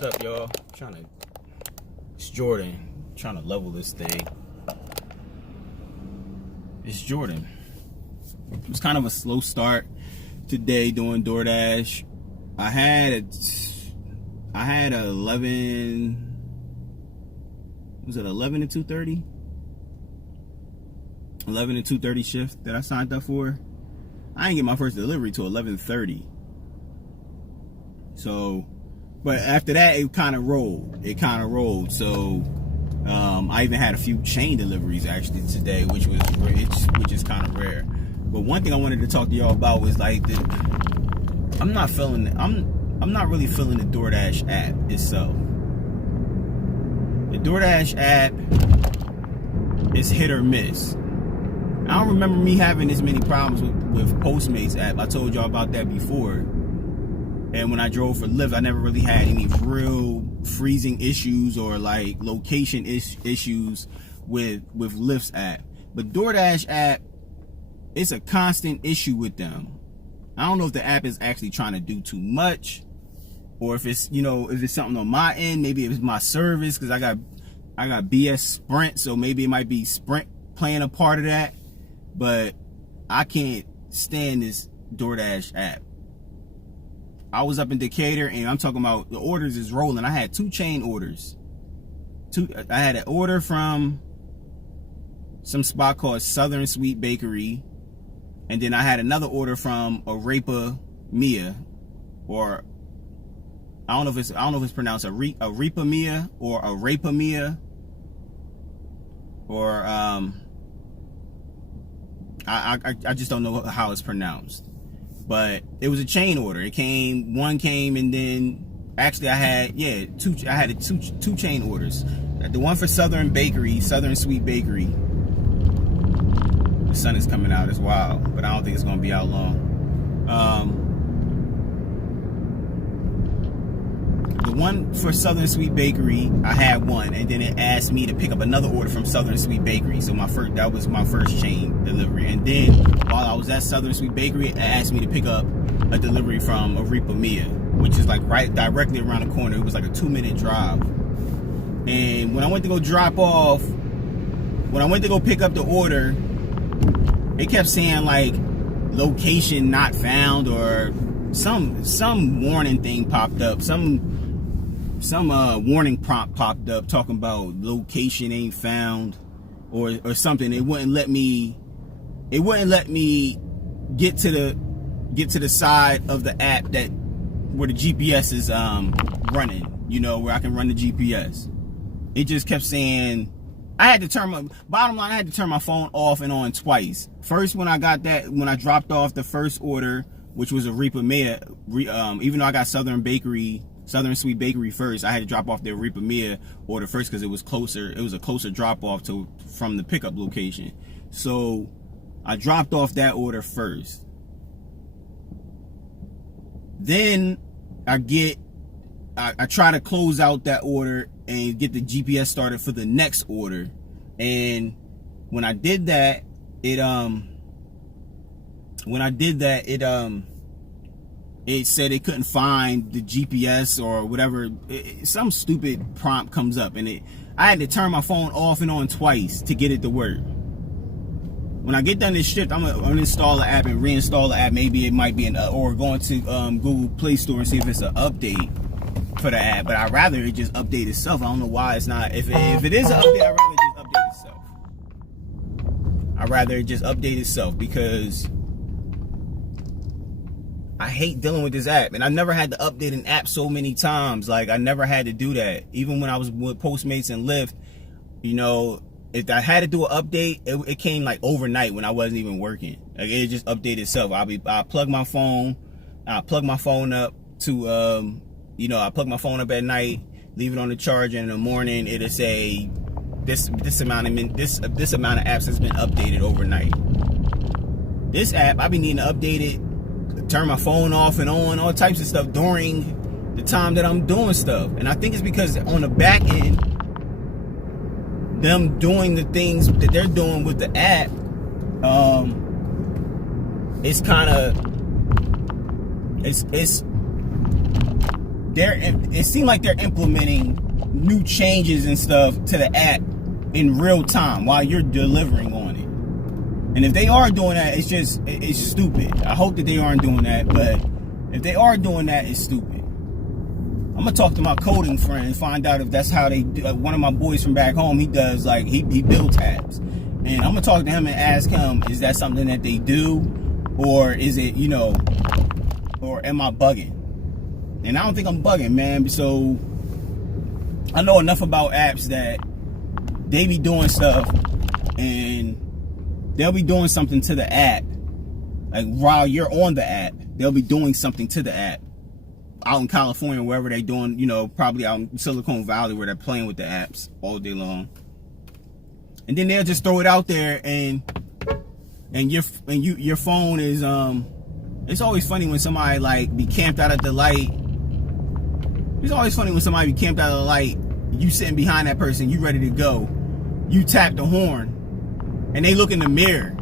What's up, y'all? It's Jordan. Trying to level this thing. It's Jordan. It was kind of a slow start today doing Doordash. I had a 11. Was it 11 to 2:30? 11 to 2:30 shift that I signed up for. I didn't get my first delivery till 11:30. So, but after that, it kind of rolled. So, I even had a few chain deliveries actually today, which is kind of rare. But one thing I wanted to talk to y'all about was like I'm not really feeling the Doordash app itself. The Doordash app is hit or miss. I don't remember me having this many problems with Postmates app. I told y'all about that before. And when I drove for Lyft, I never really had any real freezing issues or like location issues with Lyft's app. But Doordash app, it's a constant issue with them. I don't know if the app is actually trying to do too much, or if it's something on my end. Maybe it's my service, because I got BS Sprint, so maybe it might be Sprint playing a part of that. But I can't stand this Doordash app. I was up in Decatur, and I'm talking about the orders is rolling. I had 2 chain orders. I had an order from some spot called Southern Sweet Bakery, and then I had another order from Arepa Mia, or I don't know if it's pronounced Arepa Mia or Arepa Mia, or I just don't know how it's pronounced. But it was a chain order. One came, and then actually I had two chain orders. The one for Southern Sweet Bakery. The sun is coming out, it's wild, but I don't think it's gonna be out long. The one for Southern Sweet Bakery, I had one, and then it asked me to pick up another order from Southern Sweet Bakery. So that was my first chain delivery. And then while I was at Southern Sweet Bakery, it asked me to pick up a delivery from Arepa Mia, which is like right directly around the corner. It was like a 2-minute drive. And when I went to go pick up the order, it kept saying like location not found, or some warning thing popped up. Some warning prompt popped up talking about location ain't found, or something. It wouldn't let me get to the side of the app where the GPS is running, where I can run the GPS. It just kept saying I had to turn my phone off and on twice. First, when I dropped off the first order, which was Arepa Mia, even though I got Southern Sweet Bakery first, I had to drop off the Arepa Mia order first because it was closer. It was a closer drop off from the pickup location. So I dropped off that order first. Then I try to close out that order and get the GPS started for the next order. And when I did that, it said it couldn't find the GPS or whatever. Some stupid prompt comes up, and I had to turn my phone off and on twice to get it to work. When I get done this shift, I'm gonna uninstall the app and reinstall the app. Maybe it might be or go into Google Play Store and see if it's an update for the app. But I'd rather it just update itself. I don't know why it's not. If it is an update, I'd rather it just update itself. Because I hate dealing with this app, and I never had to update an app so many times. Like, I never had to do that. Even when I was with Postmates and Lyft, if I had to do an update, it came like overnight when I wasn't even working. Like, it just updated itself. I plug my phone up to I plug my phone up at night, leave it on the charger, and in the morning it'll say this amount of apps has been updated overnight. This app, I've been needing to update it, turn my phone off and on, all types of stuff during the time that I'm doing stuff. And I think it's because on the back end, them doing the things that they're doing with the app, it's kind of it seemed like they're implementing new changes and stuff to the app in real time while you're delivering on it. And if they are doing that, it's stupid. I hope that they aren't doing that, but if they are doing that, it's stupid. I'm gonna talk to my coding friend and find out if that's how they do. One of my boys from back home, he does like he builds apps, and I'm gonna talk to him and ask him, is that something that they do, or is it, or am I bugging? And I don't think I'm bugging, man. So I know enough about apps that they be doing stuff and they'll be doing something to the app. Like while you're on the app, they'll be doing something to the app. Out in California, wherever they're doing, probably out in Silicon Valley where they're playing with the apps all day long. And then they'll just throw it out there and your phone is it's always funny when somebody like be camped out at the light. It's always funny when somebody be camped out of the light, you sitting behind that person, you ready to go. You tap the horn, and they look in the mirror.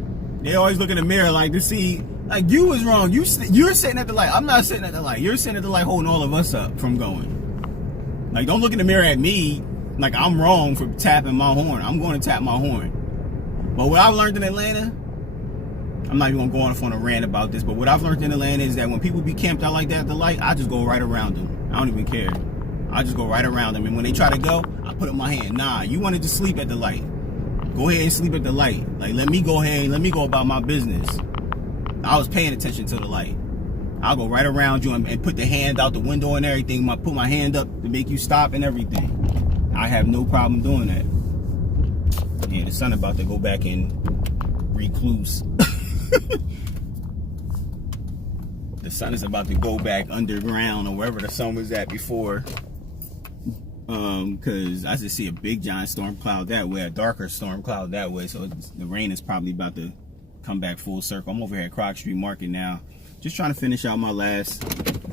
They always look in the mirror like to see, like you was wrong. You're sitting at the light. I'm not sitting at the light. You're sitting at the light holding all of us up from going. Like, don't look in the mirror at me like I'm wrong for tapping my horn. I'm going to tap my horn. But what I've learned in Atlanta, I'm not even going to go off on a rant about this, but what I've learned in Atlanta is that when people be camped out like that at the light, I just go right around them. I don't even care. I just go right around them. And when they try to go, I put up my hand. Nah, you wanted to sleep at the light. Go ahead and sleep at the light. Like, let me go ahead and let me go about my business. I was paying attention to the light. I'll go right around you and put the hand out the window and everything. Put my hand up to make you stop and everything. I have no problem doing that. Yeah, the sun about to go back in recluse. The sun is about to go back underground or wherever the sun was at before. Because I just see a big giant storm cloud that way, a darker storm cloud that way. So the rain is probably about to come back full circle. I'm over here at Croc Street Market now, just trying to finish out my last.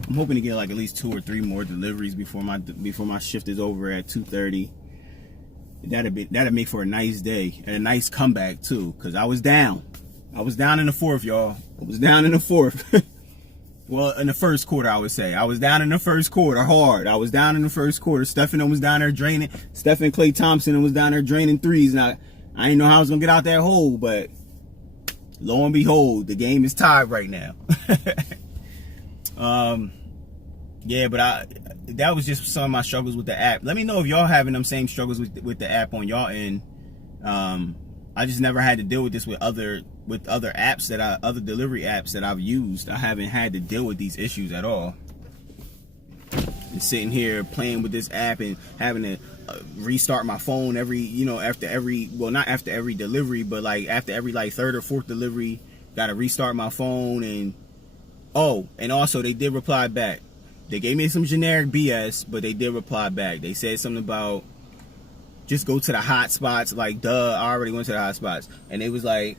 I'm hoping to get like at least 2 or 3 more deliveries before my shift is over at 2:30. That'll make for a nice day and a nice comeback too. Because I was down in the fourth, y'all. I was down in the fourth. Well, in the first quarter, I would say. I was down in the first quarter hard. I was down in the first quarter. Stephen was down there draining. Stephen Klay Thompson was down there draining threes. Now, I didn't know how I was going to get out that hole, but lo and behold, the game is tied right now. Yeah, but that was just some of my struggles with the app. Let me know if y'all having them same struggles with the app on y'all end. I just never had to deal with this with other apps other delivery apps that I've used. I haven't had to deal with these issues at all. And sitting here playing with this app and having to restart my phone after every not after every delivery, but like after every like 3rd or 4th delivery, gotta restart my phone. And and also they did reply back. They gave me some generic BS, but they did reply back. They said something about just go to the hot spots. Like, duh, I already went to the hot spots. And it was like,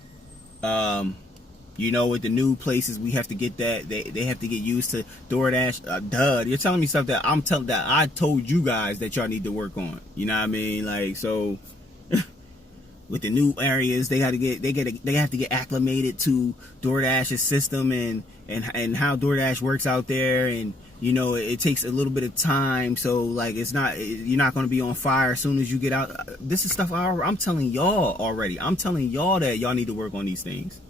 with the new places, we have to get that. They have to get used to DoorDash. Duh, you're telling me stuff that I told you guys that y'all need to work on. You know what I mean? Like, so with the new areas, they have to get acclimated to DoorDash's system and how DoorDash works out there. And it takes a little bit of time, so like you're not going to be on fire as soon as you get out. This is stuff I'm telling y'all already. I'm telling y'all that y'all need to work on these things.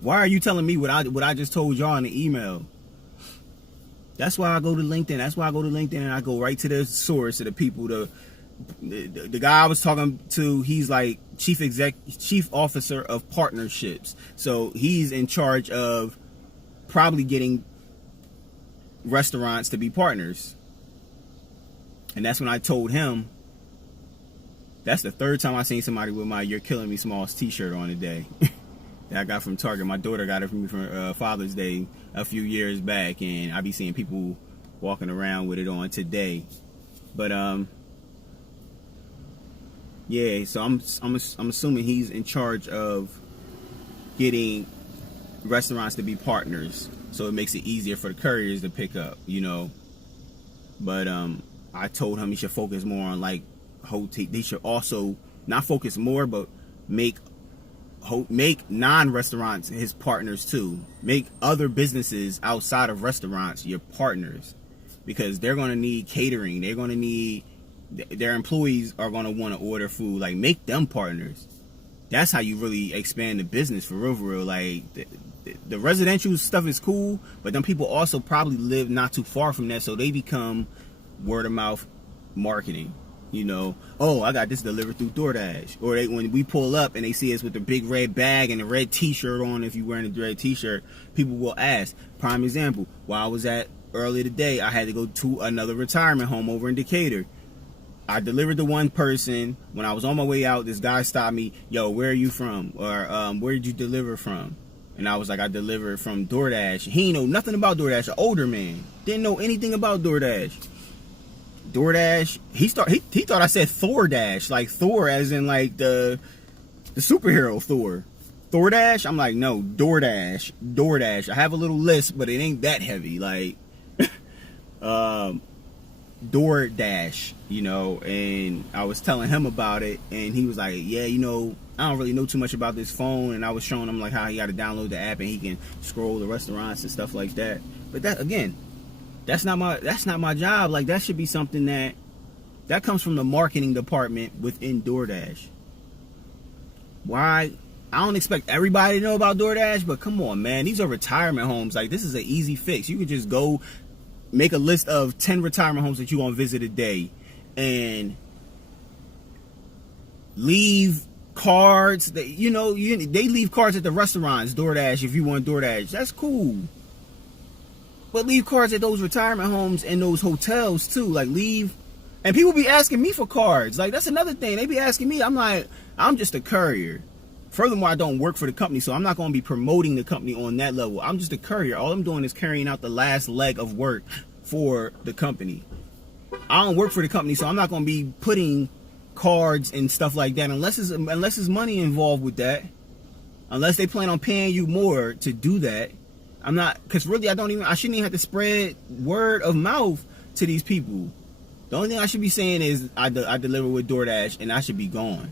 Why are you telling me what I just told y'all in the email? That's why I go to LinkedIn. That's why I go to LinkedIn and I go right to the source, to the people. The guy I was talking to, he's like chief officer of partnerships. So he's in charge of probably getting restaurants to be partners. And that's when I told him, that's the 3rd time I seen somebody with my "You're Killing Me" Smalls t-shirt on today. That I got from Target. My daughter got it from me for Father's Day a few years back, and I be seeing people walking around with it on today. But yeah, so I'm assuming he's in charge of getting restaurants to be partners, so it makes it easier for the couriers to pick up, But I told him he should focus more on like they should also not focus more, but make non-restaurants his partners too. Make other businesses outside of restaurants your partners. because they're going to need catering. They're going to need, their employees are going to want to order food. Like, make them partners. That's how you really expand the business for real. Like, the residential stuff is cool, but then people also probably live not too far from that, so they become word of mouth marketing. You know, oh, I got this delivered through Doordash. Or when we pull up and they see us with the big red bag and the red t-shirt on, if you're wearing a red t-shirt, people will ask. Prime example, while I was at earlier today, I had to go to another retirement home over in Decatur. I delivered to one person. When I was on my way out, this guy stopped me. Yo, where are you from? Or where did you deliver from? And I was like, I delivered from Doordash. He didn't know nothing about Doordash. An older man. Didn't know anything about Doordash. Doordash, he thought I said Thordash, like Thor as in like the superhero Thor. Thordash? I'm like, no, Doordash. I have a little list, but it ain't that heavy. Like Doordash, you know, and I was telling him about it, and he was like, yeah, you know, I don't really know too much about this phone, and I was showing him like how he got to download the app and he can scroll the restaurants and stuff like that. But that, again, that's not my job. Like, that should be something that comes from the marketing department within Doordash. Why? I don't expect everybody to know about Doordash, but come on, man. These are retirement homes. Like, this is an easy fix. You could just go make a list of 10 retirement homes that you're going to visit a day and leave cards. That, you know, they leave cards at the restaurants, Doordash, if you want Doordash. That's cool. But leave cards at those retirement homes and those hotels too. Like, leave. And people be asking me for cards. Like, that's another thing. They be asking me. I'm like, I'm just a courier. Furthermore, I don't work for the company, so I'm not going to be promoting the company on that level. I'm just a courier. All I'm doing is carrying out the last leg of work for the company. I don't work for the company, so I'm not going to be putting cards and stuff like that unless it's money involved with that. Unless they plan on paying you more to do that. I'm not, because really I shouldn't even have to spread word of mouth to these people. The only thing I should be saying is I deliver with Doordash and I should be gone.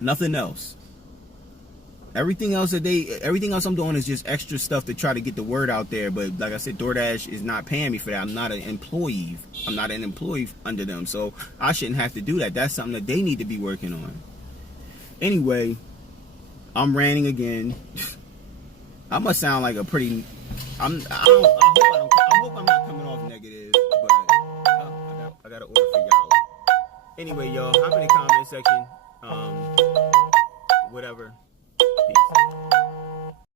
Nothing else. Everything else I'm doing is just extra stuff to try to get the word out there. But like I said, Doordash is not paying me for that. I'm not an employee. I'm not an employee under them. So I shouldn't have to do that. That's something that they need to be working on. Anyway, I'm ranting again. I must sound like a pretty. I hope I'm not coming off negative, but I got an order for y'all. Anyway, y'all, hop in the comment section. Whatever. Peace.